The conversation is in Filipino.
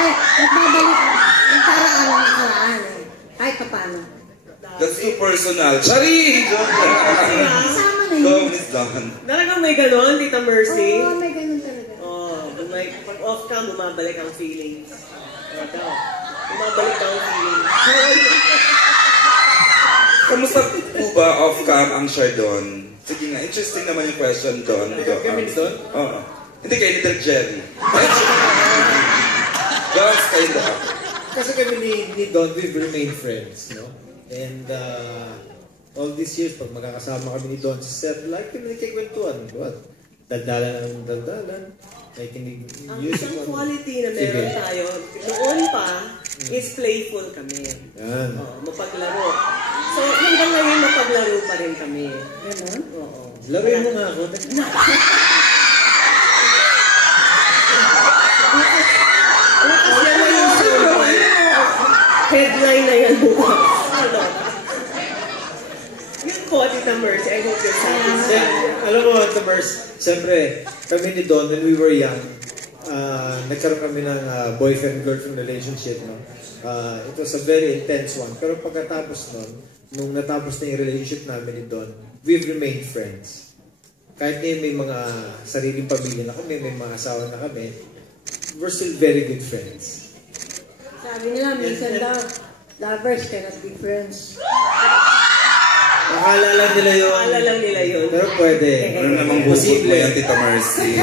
nagbabalik. Nagkaraan. Kahit pa paano. That's too personal. Charing! Kasama na yun. Go, Miss Dawn. Talagang may ganon, Tita Mercy? Oo, may ganon talaga. Pag off ka, bumabalik ang feelings. Bumabalik ang feelings. Kamusta po ba off-cam ang share doon? Sige nga, interesting naman yung question doon. Kami ni Don? Oo. Hindi kayo ni Dirk Jerry. Girls, kayo doon. Kasi kami ni Don, we've remained friends, no? And all these years, pag magkakasama kami ni Don sa set, like kami nagkikwentuhan. What? Daldalan ang daldalan. Nakikinig Ang music. isang quality na meron tayo, noon pa, is playful kami. Yan. Mapaglaro. So, hanggang ngayon, mapaglaro pa rin kami. Ganon? Oo. Laruin mo nga ako. Yan na yung headline na yan bukas. Ano? Yun po, Tita Mercy. I hope you're satisfied. Alam mo, Tamers, siyempre, kami ni Don, when we were young, nagkaroon kami ng boyfriend-girlfriend relationship, no? It was a very intense one. Pero pagkatapos nun, nung natapos na yung relationship namin ni Don, we've remained friends. Kahit ngayon may mga sariling pamilya na kami, may mga asawa na kami, we're still very good friends. Sabi nila, minsan daw, lovers cannot be friends. Akala lang nila yun. Akala lang nila yun. Pero pwede. Ano namang hugot mo yan, Tita Mercy?